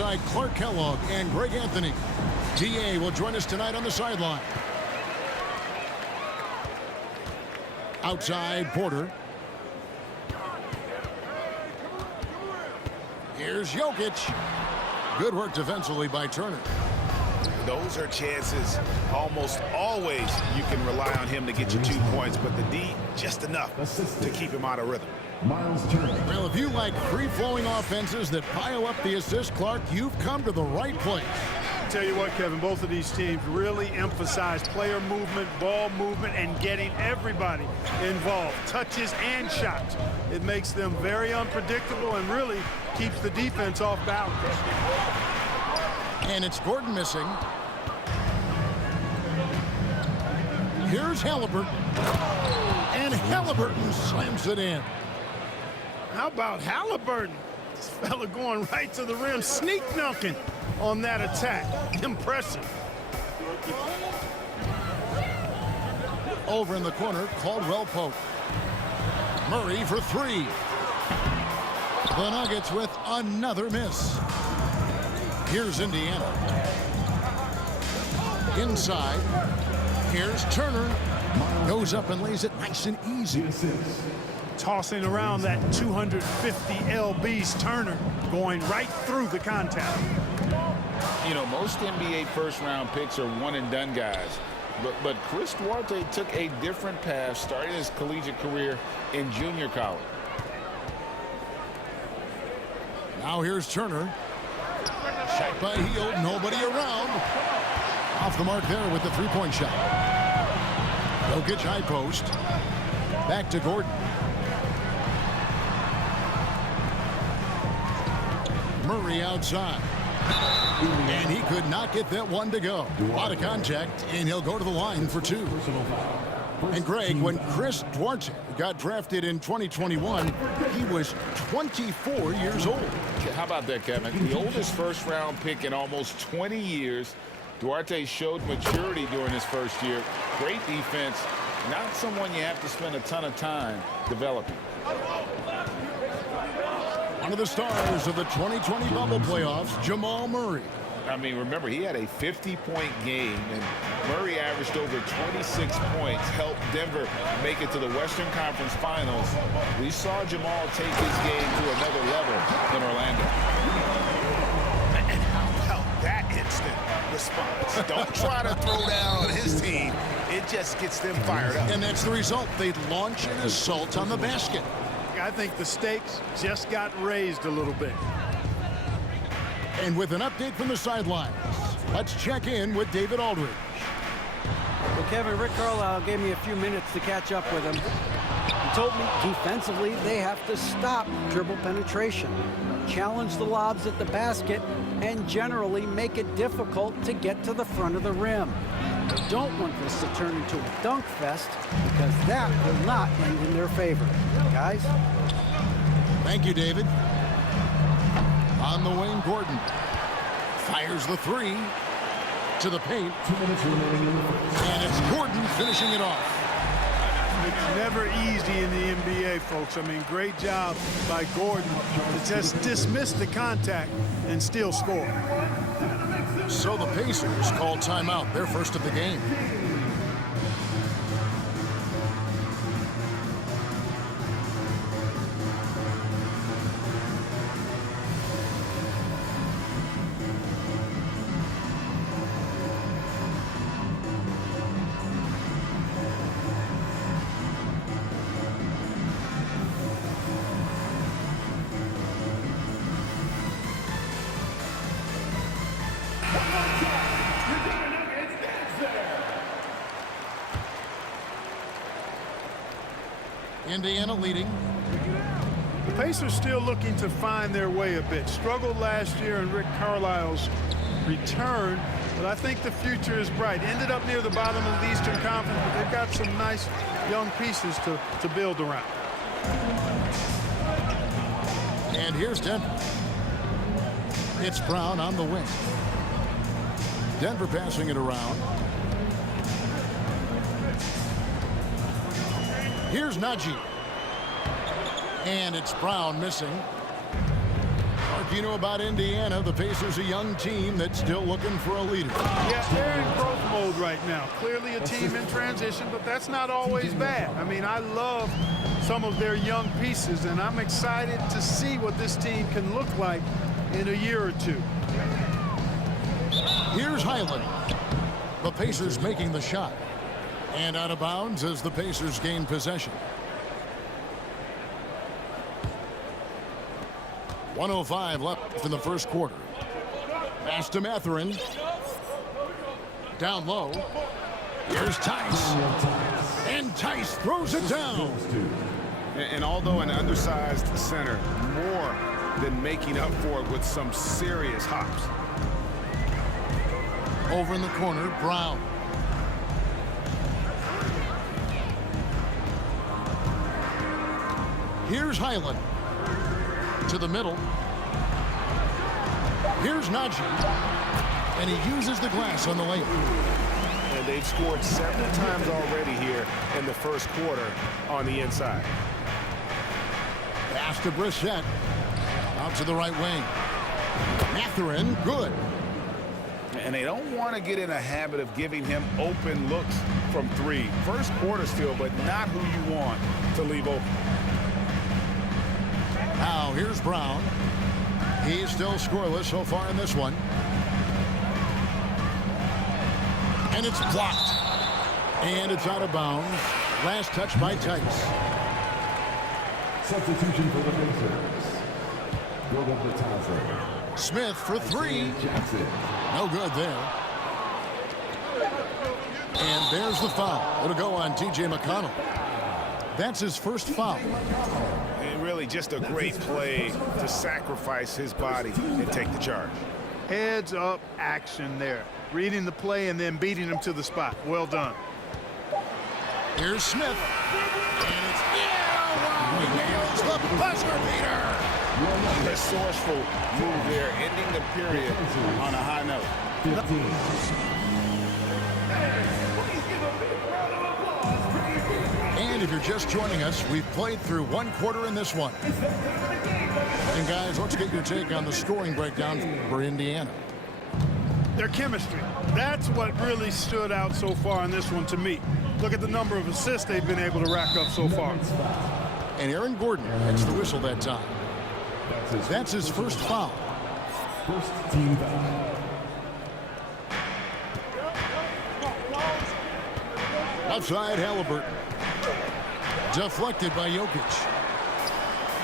alongside Clark Kellogg and Greg Anthony. DA will join us tonight on the sideline. Outside, Porter. Here's Jokic. Good work defensively by Turner. Those are chances almost always you can rely on him to get you 2 points, but the D, just enough to keep him out of rhythm. Well, if you like free-flowing offenses that pile up the assist, Clark, you've come to the right place. Tell you what, Kevin, both of these teams really emphasize player movement, ball movement, and getting everybody involved, touches and shots. It makes them very unpredictable and really keeps the defense off balance. And it's Gordon missing. Here's Halliburton. And Halliburton slams it in. How about Halliburton? This fella going right to the rim, sneak dunking on that attack. Impressive. Over in the corner, Caldwell Pope. Murray for three. The Nuggets with another miss. Here's Indiana. Inside. Here's Turner. Goes up and lays it nice and easy. Tossing around that 250 lbs, Turner going right through the contact. You know, most NBA first-round picks are one-and-done guys. But Chris Duarte took a different path, starting his collegiate career in junior college. Now here's Turner. Shot by Hield, nobody around. Off the mark there with the three-point shot. Jokic high post. Back to Gordon. Murray outside. And he could not get that one to go. A lot of contact, and he'll go to the line for two. And Greg, when Chris Duarte got drafted in 2021, he was 24 years old. How about that, Kevin? The oldest first-round pick in almost 20 years. Duarte showed maturity during his first year. Great defense. Not someone you have to spend a ton of time developing. One of the stars of the 2020 bubble playoffs, Jamal Murray. I mean, remember, he had a 50-point game, and Murray averaged over 26 points, helped Denver make it to the Western Conference Finals. We saw Jamal take his game to another level in Orlando. And how about that instant response? Don't try to throw down on his team. It just gets them fired up. And that's the result. They launch an assault on the basket. I think the stakes just got raised a little bit. And with an update from the sidelines, let's check in with David Aldridge. Well, Kevin, Rick Carlisle gave me a few minutes to catch up with him. He told me defensively they have to stop dribble penetration, challenge the lobs at the basket, and generally make it difficult to get to the front of the rim. They don't want this to turn into a dunk fest because that will not end in their favor. Guys? Thank you, David. On the wing, Gordon fires the three to the paint. 2 minutes remaining in the first. And it's Gordon finishing it off. It's never easy in the NBA, folks. I mean, great job by Gordon to just dismiss the contact and still score. So the Pacers call timeout, their first of the game. Indiana leading. The Pacers still looking to find their way a bit. Struggled last year in Rick Carlisle's return, but I think the future is bright. Ended up near the bottom of the Eastern Conference, but they've got some nice young pieces to build around. And here's Denver. It's Brown on the wing. Denver passing it around. Here's Najee. And it's Brown missing. Clark you know about Indiana, the Pacers a young team that's still looking for a leader. Yeah, they're in growth mode right now. Clearly a team in transition, but that's not always bad. I mean, I love some of their young pieces, and I'm excited to see what this team can look like in a year or two. Here's Highland. The Pacers making the shot. And out of bounds as the Pacers gain possession. 1:05 left in the first quarter. Pass to Mathurin. Down low. Here's Tice. And Tice throws it down. And although an undersized center, more than making up for it with some serious hops. Over in the corner, Brown. Here's Highland. To the middle. Here's Najee. And he uses the glass on the layup. And they've scored several times already here in the first quarter on the inside. Pass to Brissett. Out to the right wing. Mathurin, good. And they don't want to get in a habit of giving him open looks from three. First quarter still, but not who you want to leave open. Now here's Brown. He's still scoreless so far in this one. And it's blocked. And it's out of bounds. Last touch by Tice. Substitution for the Pacers. Smith for three. No good there. And there's the foul. It'll go on T.J. McConnell. That's his first foul. And really just a great play to sacrifice his body and take the charge. Heads up action there. Reading the play and then beating him to the spot. Well done. Here's Smith. And it's wow, he nails the buzzer beater. Resourceful move there, ending the period on a high note. 15. And if you're just joining us, we've played through one quarter in this one. And guys, let's get your take on the scoring breakdown for Indiana. Their chemistry. That's what really stood out so far in this one to me. Look at the number of assists they've been able to rack up so far. And Aaron Gordon gets the whistle that time. That's his first foul. First team foul. Outside Halliburton. Deflected by Jokic.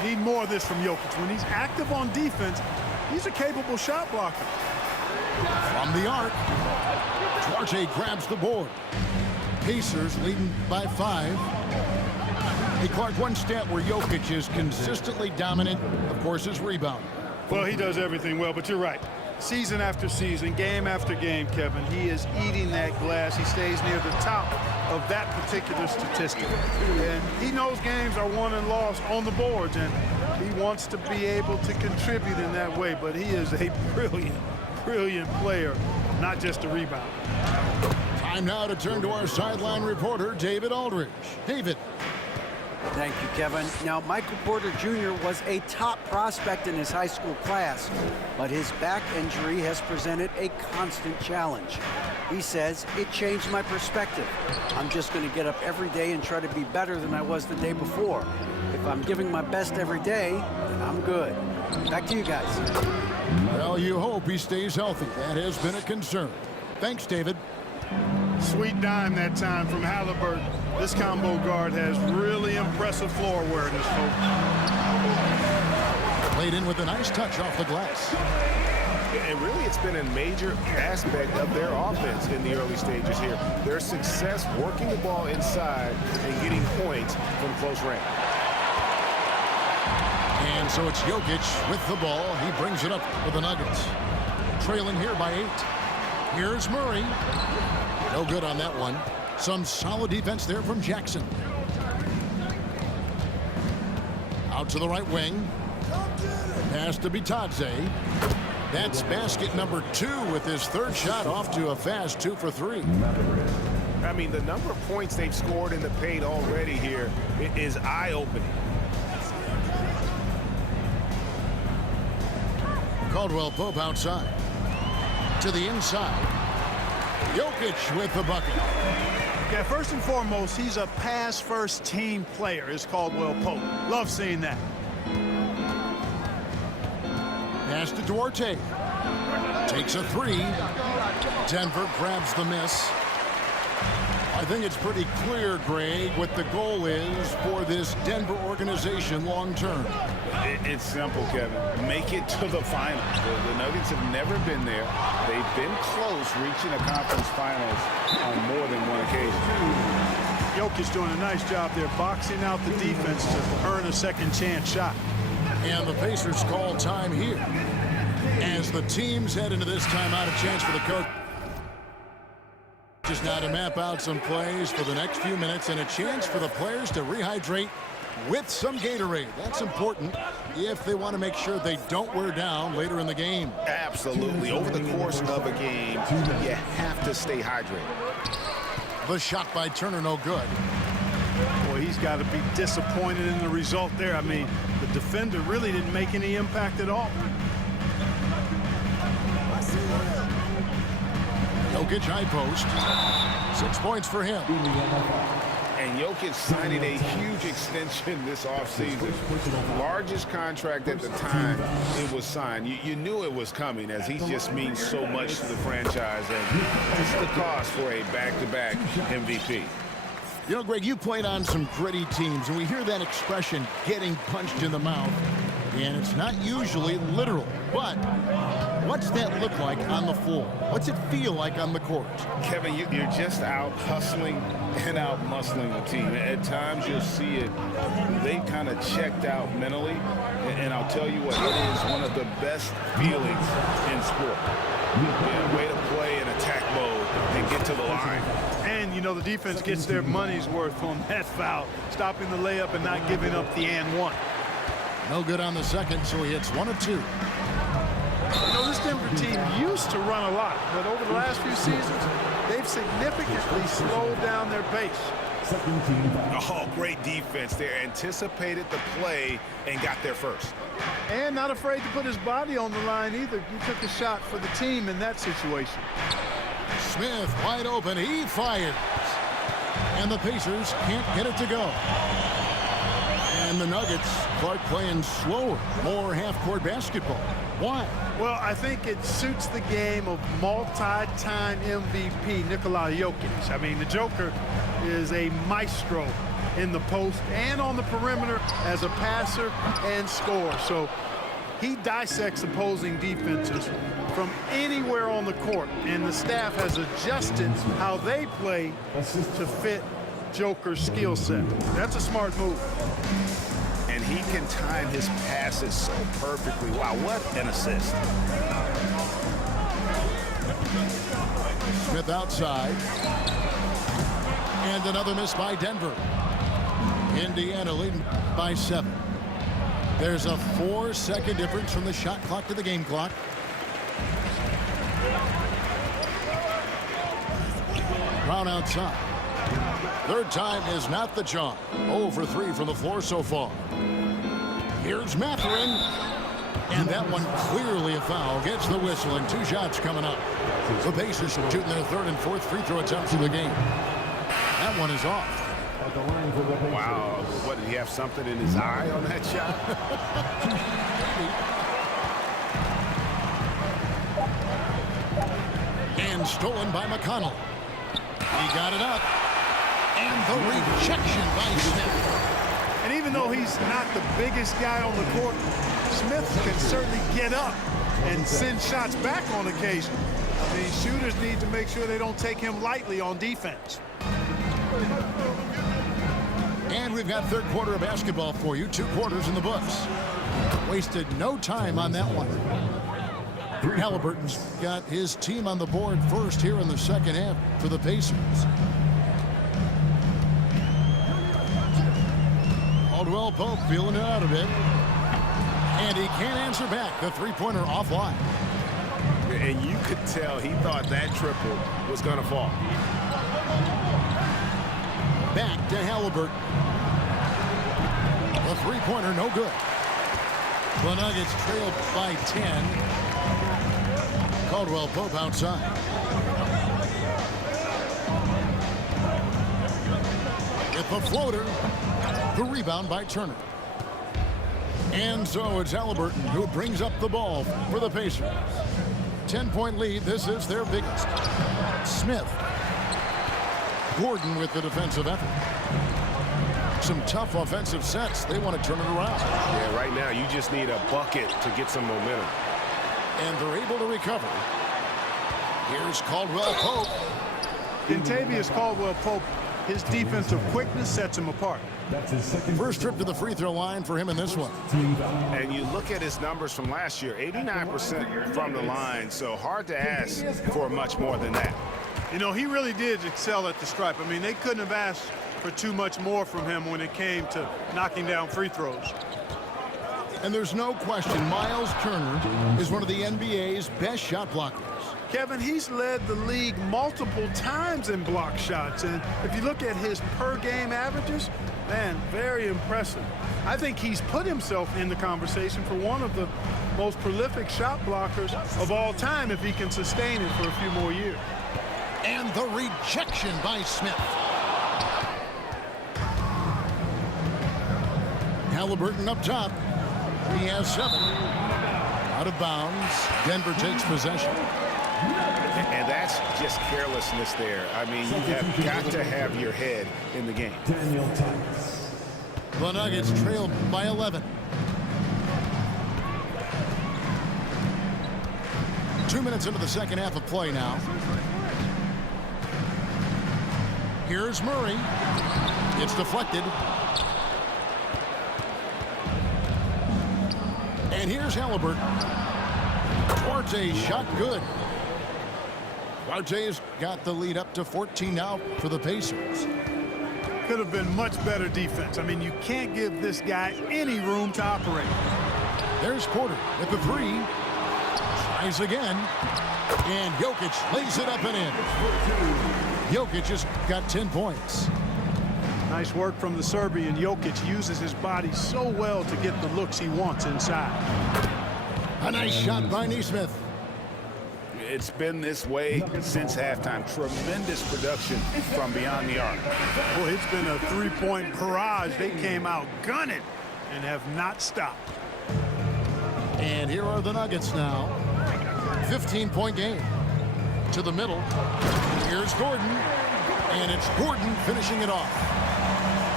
Need more of this from Jokic. When he's active on defense, he's a capable shot blocker. From the arc. Duarte grabs the board. Pacers leading by 5. Hey, Clark, one stat where Jokic is consistently dominant, of course, is rebounding. Well, he does everything well, but you're right. Season after season, game after game, Kevin, he is eating that glass. He stays near the top of that particular statistic. And he knows games are won and lost on the boards, and he wants to be able to contribute in that way. But he is a brilliant player, not just a rebounder. Time now to turn to our sideline reporter, David Aldridge. David. Thank you, Kevin. Now, Michael Porter Jr. was a top prospect in his high school class, but his back injury has presented a constant challenge. He says, it changed my perspective. I'm just going to get up every day and try to be better than I was the day before. If I'm giving my best every day, then I'm good. Back to you guys. Well, you hope he stays healthy. That has been a concern. Thanks, David. Sweet dime that time from Halliburton. This combo guard has really impressive floor awareness, folks. Played in with a nice touch off the glass. And really, it's been a major aspect of their offense in the early stages here. Their success working the ball inside and getting points from close range. And so it's Jokic with the ball. He brings it up for the Nuggets. Trailing here by 8. Here's Murray. No good on that one. Some solid defense there from Jackson. Out to the right wing. Pass to Bitadze. That's basket number 2 with his third shot off to a fast 2 for 3. I mean, the number of points they've scored in the paint already here is eye-opening. Caldwell Pope outside. To the inside. Jokic with the bucket. Yeah, first and foremost, he's a pass-first team player, is Caldwell Pope. Love seeing that. Pass to Duarte. Takes a three. Denver grabs the miss. I think it's pretty clear, Greg, what the goal is for this Denver organization long term. It's simple, Kevin. Make it to the finals. The Nuggets have never been there. They've been close reaching a conference finals on more than one occasion. Jokic doing a nice job there, boxing out the defense to earn a second chance shot. And the Pacers call time here. As the teams head into this timeout, a chance for the coach just now to map out some plays for the next few minutes and a chance for the players to rehydrate with some Gatorade. That's important if they want to make sure they don't wear down later in the game. Absolutely. Over the course of a game, you have to stay hydrated. The shot by Turner, no good. Boy, he's got to be disappointed in the result there. I mean, the defender really didn't make any impact at all. Jokic high post. 6 points for him. And Jokic signing a huge extension this offseason. Largest contract at the time it was signed. You knew it was coming, as he just means so much to the franchise. And it's the cost for a back-to-back MVP. You know, Greg, you played on some gritty teams, and we hear that expression, getting punched in the mouth. And it's not usually literal, but what's that look like on the floor? What's it feel like on the court? Kevin, you're just out hustling and out muscling the team. At times you'll see it, they kind of checked out mentally. And I'll tell you what, it is one of the best feelings in sport. Yeah, way to play in attack mode and get to the line. And, you know, the defense gets their money's worth on that foul, stopping the layup and not giving up the and one. No good on the second, so he hits 1 of 2. You know, this Denver team used to run a lot, but over the last few seasons, they've significantly slowed down their pace. Oh, great defense there. Anticipated the play and got there first. And not afraid to put his body on the line either. He took a shot for the team in that situation. Smith wide open. He fires. And the Pacers can't get it to go. And the Nuggets, Clark, playing slower, more half-court basketball. Why? Well, I think it suits the game of multi-time MVP Nikola Jokic. I mean, the Joker is a maestro in the post and on the perimeter as a passer and scorer. So he dissects opposing defenses from anywhere on the court, and the staff has adjusted how they play to fit Joker's skill set. That's a smart move. And he can time his passes so perfectly. Wow, what an assist. Smith outside. And another miss by Denver. Indiana leading by 7. There's a 4-second difference from the shot clock to the game clock. Brown outside. Third time is not the charm. 0 for 3 from the floor so far. Here's Mathurin. And that one clearly a foul. Gets the whistle and 2 shots coming up. The Pacers shooting their 3rd and 4th free throw attempts of the game. That one is off. Wow, what, did he have something in his eye on that shot? And stolen by McConnell. He got it up. And the rejection by Smith. And even though he's not the biggest guy on the court, Smith can certainly get up and send shots back on occasion. I mean, shooters need to make sure they don't take him lightly on defense. And we've got third quarter of basketball for you. 2 quarters in the books. Wasted no time on that one. Halliburton's got his team on the board first here in the second half for the Pacers. Caldwell Pope feeling it out a bit. And he can't answer back. The three-pointer offline. And you could tell he thought that triple was going to fall. Back to Halliburton. The three-pointer no good. The Nuggets trailed by 10. Caldwell Pope outside. With the floater, the rebound by Turner. And so it's Halliburton who brings up the ball for the Pacers. 10-point lead. This is their biggest. Smith. Gordon with the defensive effort. Some tough offensive sets. They want to turn it around. Yeah, right now you just need a bucket to get some momentum. And they're able to recover. Here's Caldwell Pope. Kentavious Caldwell Pope, his defensive quickness sets him apart. That's his second. First trip to the free throw line for him in this one. Team foul. And you look at his numbers from last year, 89% from the line, so hard to ask for much more than that. You know, he really did excel at the stripe. I mean, they couldn't have asked for too much more from him when it came to knocking down free throws. And there's no question Miles Turner is one of the NBA's best shot blockers. Kevin, he's led the league multiple times in block shots. And if you look at his per-game averages, man, very impressive. I think he's put himself in the conversation for one of the most prolific shot blockers of all time if he can sustain it for a few more years. And the rejection by Smith. Halliburton up top. He has 7. Out of bounds. Denver takes possession. And that's just carelessness there. I mean, you have got to have your head in the game. Daniel Tice. The Nuggets trailed by 11. 2 minutes into the second half of play now. Here's Murray. It's deflected. And here's Halliburton. Duarte shot good. Duarte's got the lead up to 14 now for the Pacers. Could have been much better defense. I mean, you can't give this guy any room to operate. There's Porter with the 3. Tries again. And Jokic lays it up and in. Jokic has got 10 points. Nice work from the Serbian. Jokic uses his body so well to get the looks he wants inside. A nice shot by Nesmith. It's been this way since halftime. Tremendous production from beyond the arc. Boy, it's been a three-point barrage. They came out gunning and have not stopped. And here are the Nuggets now. 15-point game. To the middle. Here's Gordon. And it's Gordon finishing it off.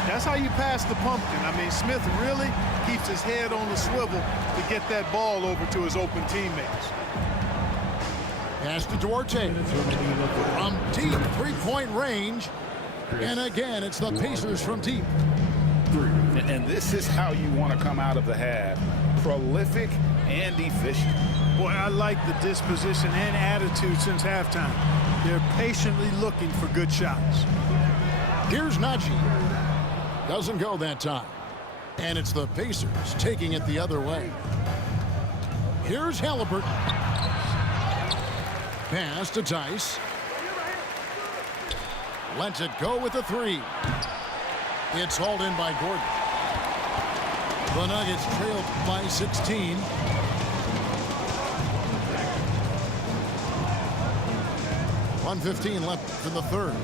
That's how you pass the pumpkin. I mean, Smith really keeps his head on the swivel to get that ball over to his open teammates. Pass to Duarte. From deep three-point range. And again, it's the Pacers from deep. And this is how you want to come out of the half. Prolific and efficient. Boy, I like the disposition and attitude since halftime. They're patiently looking for good shots. Here's Najee. Doesn't go that time. And it's the Pacers taking it the other way. Here's Halliburton. Pass to Tice. Lets it go with the 3. It's hauled in by Gordon. The Nuggets trailed by 16. .115 left in the third.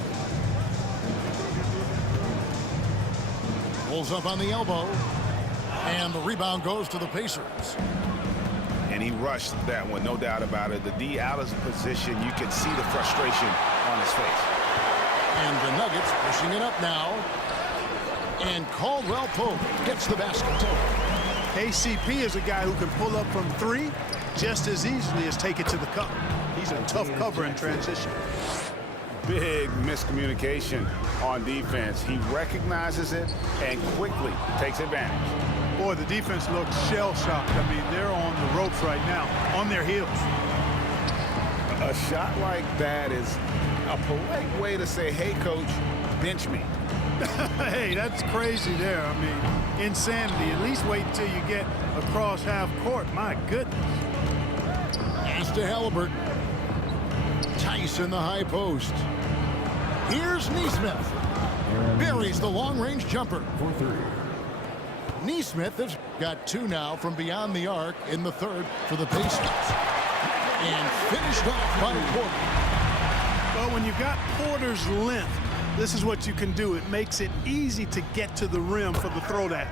Pulls up on the elbow. And the rebound goes to the Pacers. And he rushed that one, no doubt about it. The D out of position, you can see the frustration on his face. And the Nuggets pushing it up now. And Caldwell Pope gets the basket. KCP is a guy who can pull up from 3 just as easily as take it to the cup. He's a tough cover in transition. Big miscommunication on defense. He recognizes it and quickly takes advantage. Boy, the defense looks shell-shocked. I mean, they're on the ropes right now, on their heels. A shot like that is a polite way to say, hey, coach, bench me. Hey, that's crazy there. I mean, insanity. At least wait until you get across half court. My goodness. Pass to Halliburton. Tice in the high post. Here's Nesmith. Buries the long-range jumper. For 3. Nesmith has got 2 now from beyond the arc in the third for the Pacers. And finished off by Porter. Well, when you've got Porter's length, this is what you can do. It makes it easy to get to the rim for the throwdown.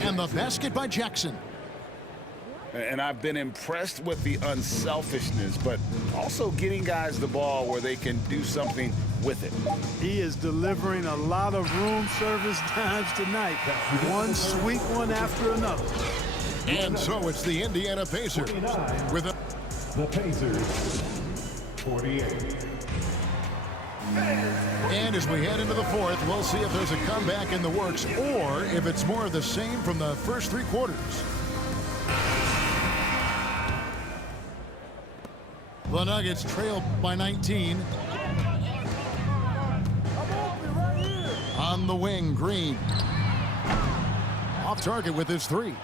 And the basket by Jackson. And I've been impressed with the unselfishness, but also getting guys the ball where they can do something with it. He is delivering a lot of room service times tonight. One sweet one after another. And so it's the Indiana Pacers with a... The Pacers, 48. And as we head into the fourth, we'll see if there's a comeback in the works or if it's more of the same from the first three quarters. The Nuggets trail by 19. On the wing, Green. Off target with his three.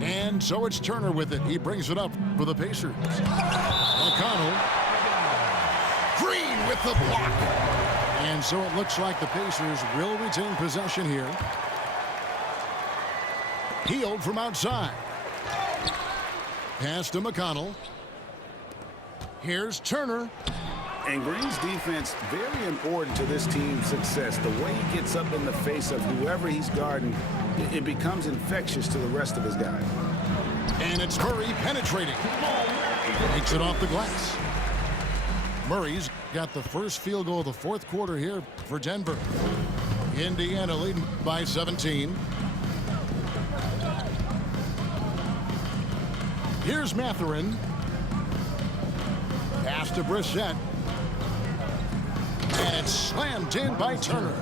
And so it's Turner with it. He brings it up for the Pacers. O'Connell. Green with the block. And so it looks like the Pacers will retain possession here. Healed from outside. Pass to McConnell. Here's Turner. And Green's defense, very important to this team's success. The way he gets up in the face of whoever he's guarding, it becomes infectious to the rest of his guys. And it's Murray penetrating. Takes it off the glass. Murray's got the first field goal of the fourth quarter here for Denver. Indiana leading by 17. Here's Mathurin. Pass to Brissett. And it's slammed in by Turner.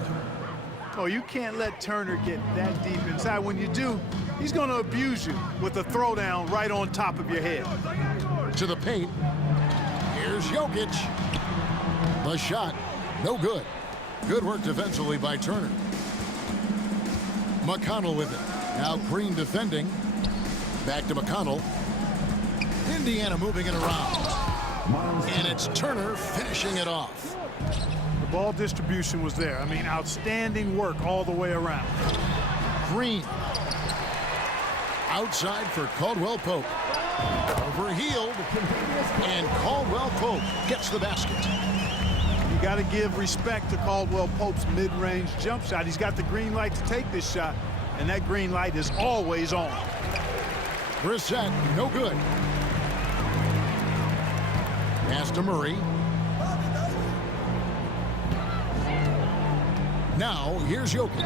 Oh, you can't let Turner get that deep inside. When you do, he's going to abuse you with a throwdown right on top of your head. To the paint. Here's Jokic. The shot, no good. Good work defensively by Turner. McConnell with it. Now Green defending. Back to McConnell. Indiana moving it around. And it's Turner finishing it off. The ball distribution was there. I mean, outstanding work all the way around. Green. Outside for Caldwell Pope. Overhealed. And Caldwell Pope gets the basket. You got to give respect to Caldwell Pope's mid-range jump shot. He's got the green light to take this shot, and that green light is always on. Brissett, no good. Pass to Murray. Now, here's Jokic.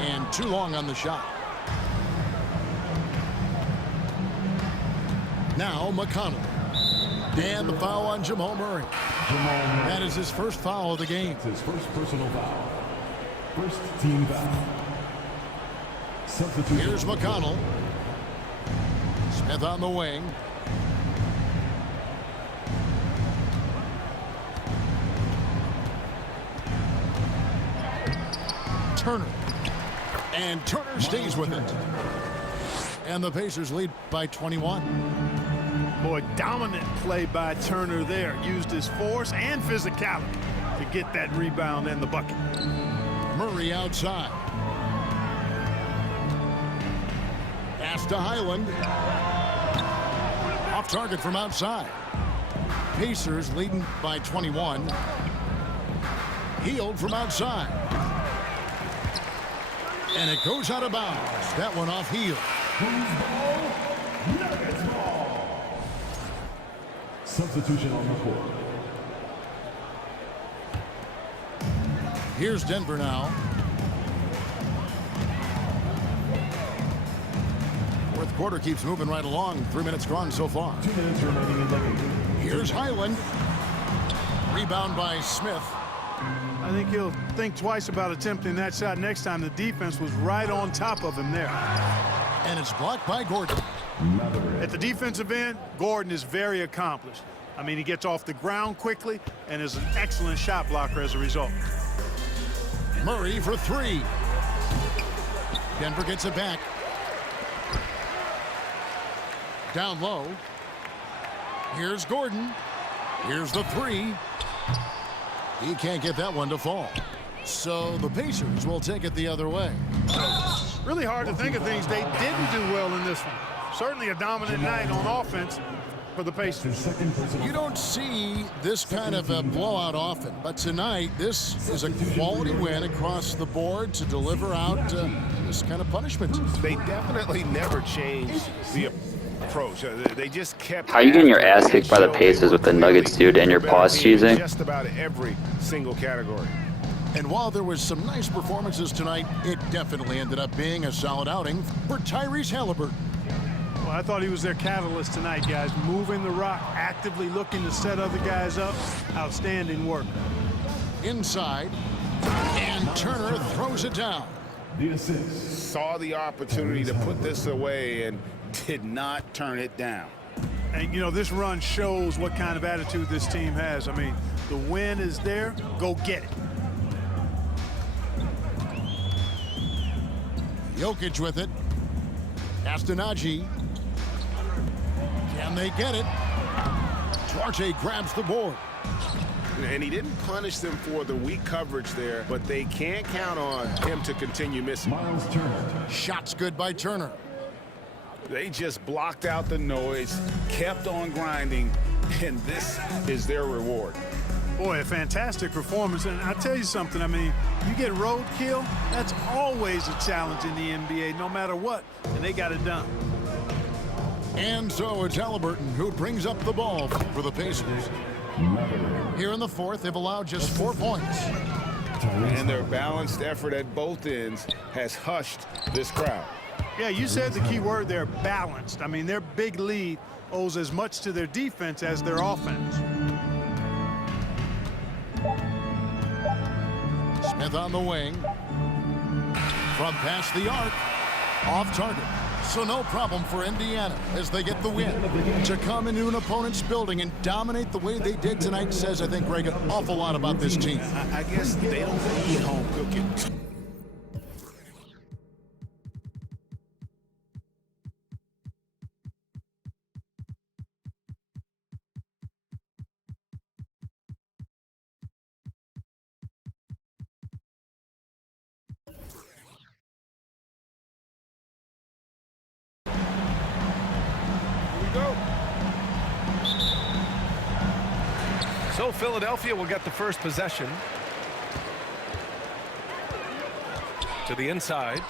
And too long on the shot. Now, McConnell. And the foul on Jamal Murray. That is his first foul of the game. It's his first personal foul. First team foul. Substitution. Here's McConnell. Smith on the wing. Turner. And Turner stays with it. And the Pacers lead by 21. Boy, dominant play by Turner there. Used his force and physicality to get that rebound and the bucket. Murray outside. Pass to Highland. Off target from outside. Pacers leading by 21. Healed from outside. And it goes out of bounds. That one off heel. Nuggets ball. Substitution on the court. Here's Denver now. Fourth quarter keeps moving right along. 3 minutes gone so far. 2 minutes remaining in the game. Here's Highland. Rebound by Smith. I think he'll think twice about attempting that shot next time. The defense was right on top of him there. And it's blocked by Gordon. At the defensive end, Gordon is very accomplished. I mean, he gets off the ground quickly and is an excellent shot blocker as a result. Murray for three. Denver gets it back. Down low. Here's Gordon. Here's the three. He can't get that one to fall. So the Pacers will take it the other way. Really hard to think of things they didn't do well in this one. Certainly a dominant night on offense for the Pacers. You don't see this kind of a blowout often, but tonight this is a quality win across the board to deliver out this kind of punishment. They definitely never changed the approach. They just kept. How are you getting your ass kicked by the Pacers with the Nuggets, dude, and your pause cheesing? Just about every single category. And while there was some nice performances tonight, it definitely ended up being a solid outing for Tyrese Halliburton. Well, I thought he was their catalyst tonight, guys. Moving the rock, actively looking to set other guys up. Outstanding work. Inside, and Turner throws it down. The assist. Saw the opportunity to put this away and did not turn it down. And, you know, this run shows what kind of attitude this team has. I mean, the win is there. Go get it. Jokic with it. Astonagi. Can they get it? Duarte grabs the board. And he didn't punish them for the weak coverage there, but they can't count on him to continue missing. Miles Turner. Shots good by Turner. They just blocked out the noise, kept on grinding, and this is their reward. Boy, a fantastic performance. And I'll tell you something, I mean, you get roadkill, that's always a challenge in the NBA, no matter what, and they got it done. And so it's Halliburton who brings up the ball for the Pacers. Here in the fourth, they've allowed just 4 points. And their balanced effort at both ends has hushed this crowd. Yeah, you said the key word there, balanced. I mean, their big lead owes as much to their defense as their offense. Smith on the wing. From past the arc. Off target. So no problem for Indiana as they get the win. To come into an opponent's building and dominate the way they did tonight says, I think, Greg, an awful lot about this team. I guess they don't need home cooking. So Philadelphia will get the first possession. To the inside.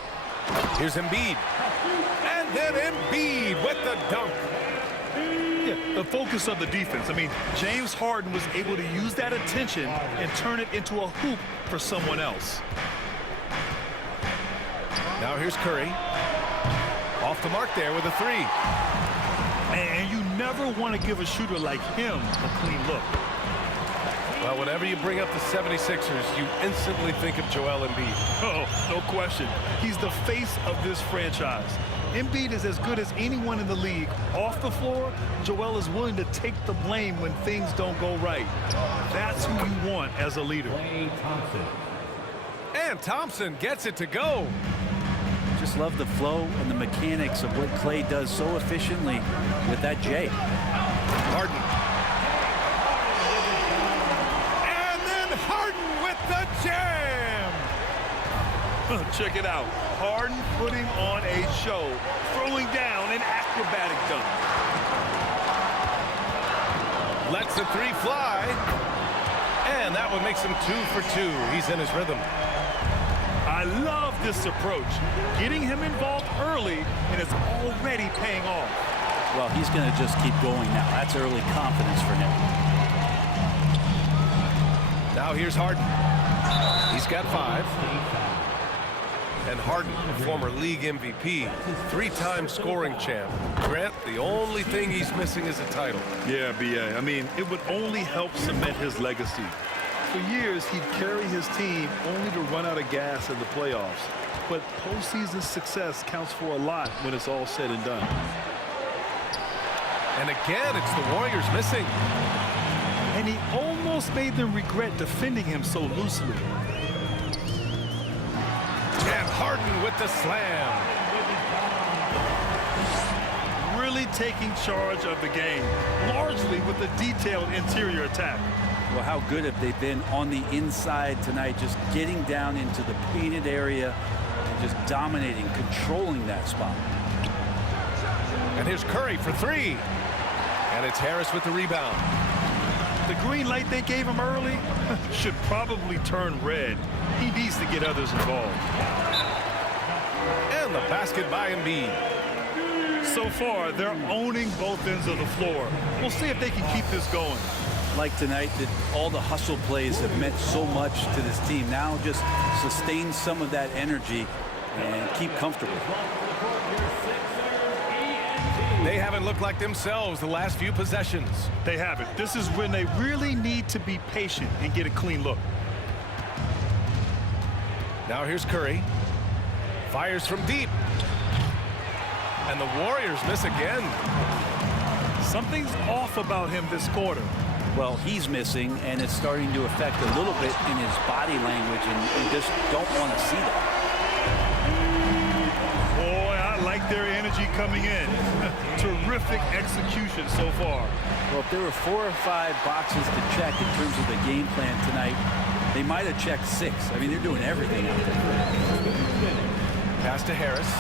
Here's Embiid. And then Embiid with the dunk. Yeah, the focus of the defense. I mean, James Harden was able to use that attention and turn it into a hoop for someone else. Now here's Curry. Off the mark there with a three. And you never want to give a shooter like him a clean look. Well, whenever you bring up the 76ers, you instantly think of Joel Embiid. Oh, no question. He's the face of this franchise. Embiid is as good as anyone in the league. Off the floor, Joel is willing to take the blame when things don't go right. That's who you want as a leader. And Thompson gets it to go. Just love the flow and the mechanics of what Clay does so efficiently with that J. Harden. And then Harden with the jam. Check it out. Harden putting on a show, throwing down an acrobatic dunk. Lets the three fly. And that one makes him 2 for 2. He's in his rhythm. I love this approach. Getting him involved early, and it's already paying off. Well, he's going to just keep going now. That's early confidence for him. Now here's Harden. He's got 5. And Harden, former league MVP, 3-time scoring champ. Grant, the only thing he's missing is a title. Yeah, B.A. I mean, it would only help cement his legacy. For years, he'd carry his team only to run out of gas in the playoffs. But postseason success counts for a lot when it's all said and done. And again, it's the Warriors missing. And he almost made them regret defending him so loosely. And Harden with the slam. Really taking charge of the game, largely with a detailed interior attack. Well, how good have they been on the inside tonight, just getting down into the painted area and just dominating, controlling that spot. And here's Curry for three. And it's Harris with the rebound. The green light they gave him early should probably turn red. He needs to get others involved. And the basket by Embiid. So far, they're owning both ends of the floor. We'll see if they can keep this going. Like tonight, that all the hustle plays have meant so much to this team. Now just sustain some of that energy and keep comfortable. They haven't looked like themselves the last few possessions. They haven't. This is when they really need to be patient and get a clean look. Now here's Curry. Fires from deep. And the Warriors miss again. Something's off about him this quarter. Well, he's missing, and it's starting to affect a little bit in his body language, and you just don't want to see that. Boy, I like their energy coming in. Terrific execution so far. Well, if there were 4 or 5 boxes to check in terms of the game plan tonight, they might have checked 6. I mean, they're doing everything out there. Pass to Harris.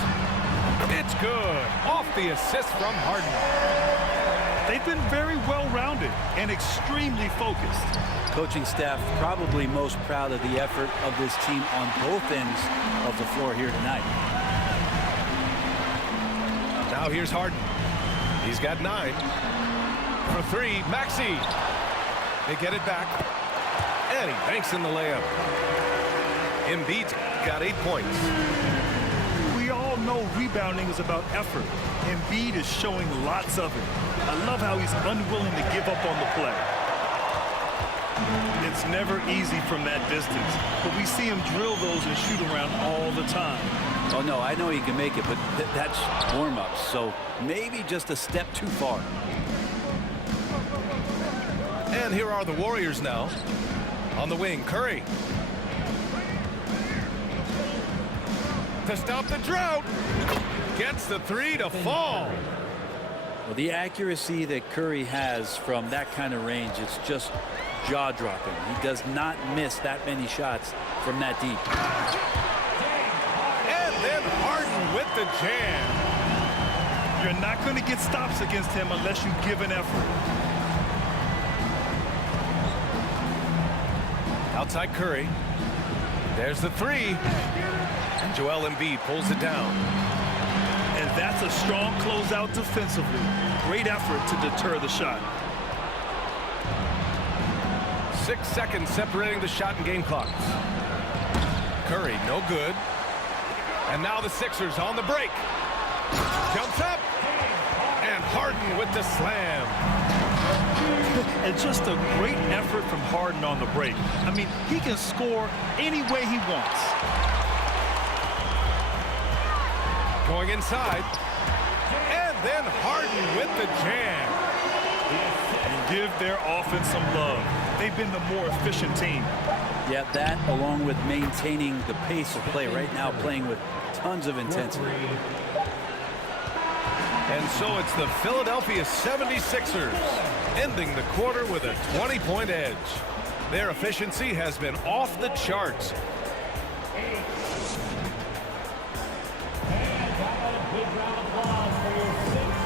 It's good. Off the assist from Harden. They've been very well-rounded and extremely focused. Coaching staff probably most proud of the effort of this team on both ends of the floor here tonight. Now here's Harden. He's got 9. For 3, Maxey. They get it back. And he banks in the layup. Embiid's got 8 points. We all know rebounding is about effort. Embiid is showing lots of it. I love how he's unwilling to give up on the play. It's never easy from that distance, but we see him drill those and shoot around all the time. Oh, no, I know he can make it, but that's warm-ups, so maybe just a step too far. And here are the Warriors now. On the wing, Curry. To stop the drought. Gets the 3 to fall. Well, the accuracy that Curry has from that kind of range, it's just jaw-dropping. He does not miss that many shots from that deep. And then Harden with the jam. You're not going to get stops against him unless you give an effort. Outside Curry. There's the 3. And Joel Embiid pulls it down. And that's a strong closeout defensively. Great effort to deter the shot. 6 seconds separating the shot and game clocks. Curry, no good. And now the Sixers on the break. Jumps up. And Harden with the slam. And just a great effort from Harden on the break. I mean, he can score any way he wants. Going inside. And then Harden with the jam. And give their offense some love. They've been the more efficient team. Yeah, that along with maintaining the pace of play right now, playing with tons of intensity. And so it's the Philadelphia 76ers ending the quarter with a 20-point edge. Their efficiency has been off the charts.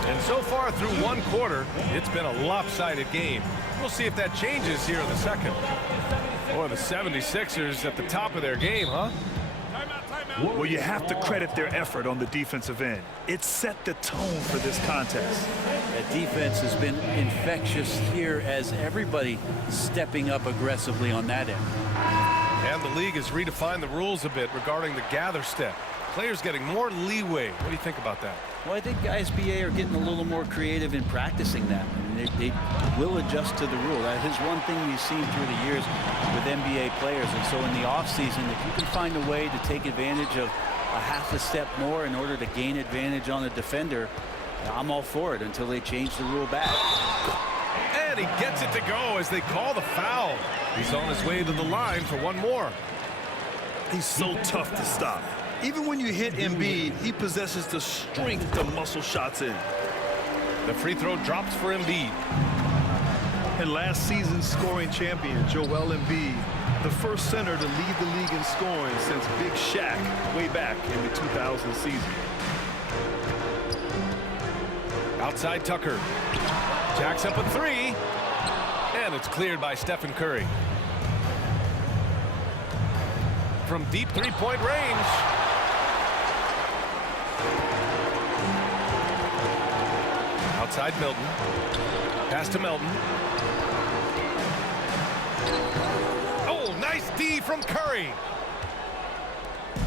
And so far through one quarter, it's been a lopsided game. We'll see if that changes here in the second. Boy, the 76ers at the top of their game, huh? Well, you have to credit their effort on the defensive end. It set the tone for this contest. That defense has been infectious here as everybody stepping up aggressively on that end. And the league has redefined the rules a bit regarding the gather step. Players getting more leeway. What do you think about that? Well, I think SBA are getting a little more creative in practicing that. I mean, they will adjust to the rule. That is one thing we've seen through the years with NBA players. And so in the offseason, if you can find a way to take advantage of a half a step more in order to gain advantage on a defender, I'm all for it until they change the rule back. And he gets it to go as they call the foul. He's on his way to the line for one more. He's so tough to stop. Even when you hit Embiid, he possesses the strength to muscle shots in. The free throw drops for Embiid. And last season's scoring champion, Joel Embiid, the first center to lead the league in scoring since Big Shaq way back in the 2000 season. Outside Tucker. Jacks up a three. And it's cleared by Stephen Curry. From deep three-point range. Outside Milton. Pass to Melton. Oh, nice D from Curry.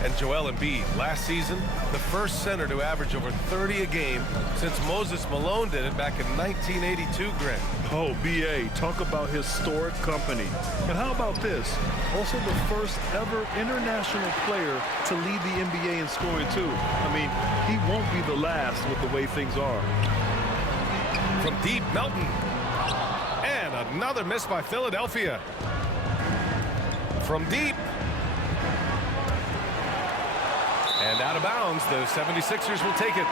And Joel Embiid, last season, the first center to average over 30 a game since Moses Malone did it back in 1982, Grant. Oh, B.A., talk about historic company. And how about this? Also the first ever international player to lead the NBA in scoring, too. I mean, he won't be the last with the way things are. From deep, Melton. And another miss by Philadelphia. From deep. And out of bounds, the 76ers will take it.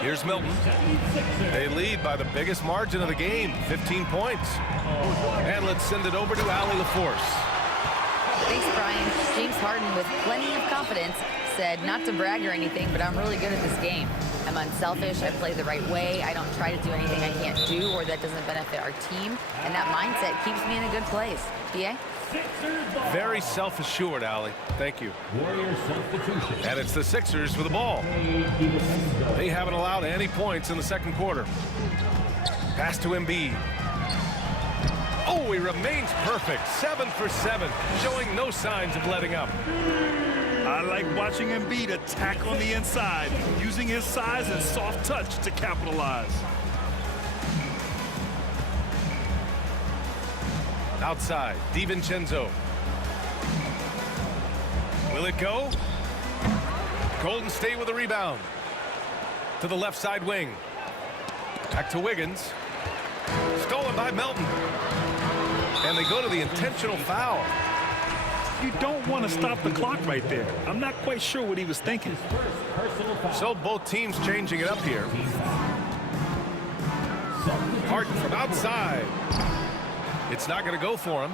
Here's Milton. They lead by the biggest margin of the game, 15 points. And let's send it over to Allie LaForce. Thanks, Brian. James Harden, with plenty of confidence, said not to brag or anything, but I'm really good at this game. I'm unselfish. I play the right way. I don't try to do anything I can't do or that doesn't benefit our team. And that mindset keeps me in a good place. BA? Very self-assured, Allie. Thank you. Warrior substitution. And it's the Sixers with the ball. They haven't allowed any points in the second quarter. Pass to Embiid. Oh, he remains perfect. 7 for 7, showing no signs of letting up. I like watching Embiid attack on the inside, using his size and soft touch to capitalize. Outside, DiVincenzo. Will it go? Golden State with a rebound. To the left side wing. Back to Wiggins. Stolen by Melton. And they go to the intentional foul. You don't want to stop the clock right there. I'm not quite sure what he was thinking. So both teams changing it up here. Harden from outside. It's not going to go for him.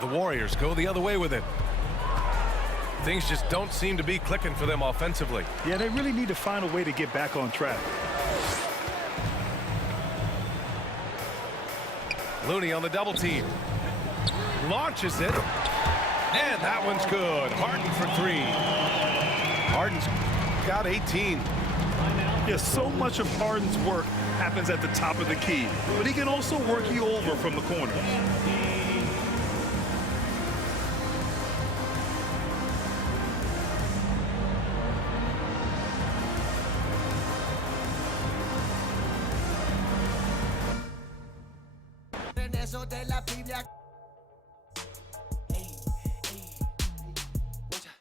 The Warriors go the other way with it. Things just don't seem to be clicking for them offensively. Yeah, they really need to find a way to get back on track. Looney on the double team. Launches it. And that one's good. Harden for three. Harden's got 18. Yeah, so much of Harden's work happens at the top of the key, but he can also work you over from the corner.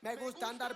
Me gusta andar